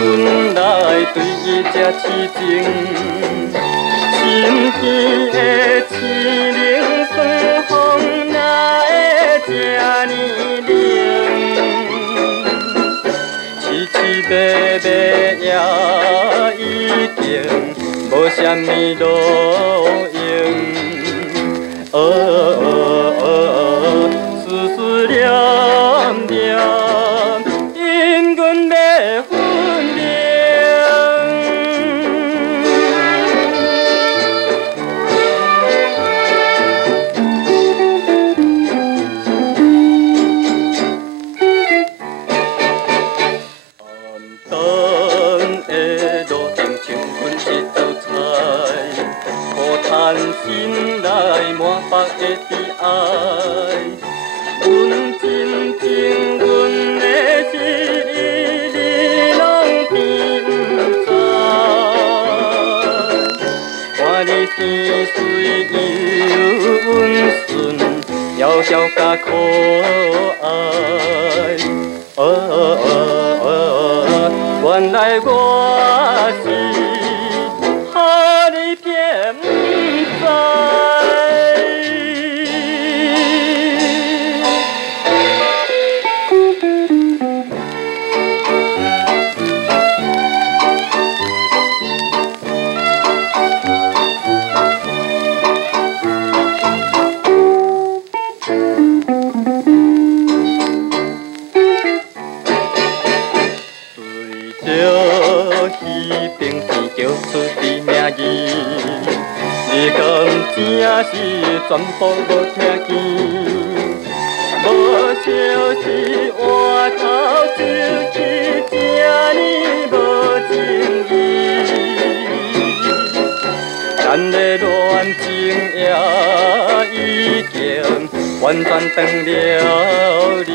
阮来对伊这癡情，心间的凄冷霜风那会这呢冷，凄凄迷迷也已经无什么路用。思思念念引阮袂分明。暗淡的路灯像阮失主裁，苦叹心内满腹的悲哀。阮真情，阮的实意你攏骗不知，看你生水又温顺妖娇甲可爱。原来我是乎你骗不知。对著彼边天叫出汝名字，你敢真是全部无听见？无消息换头就去这呢无情义，咱的恋情也已经完全断了离。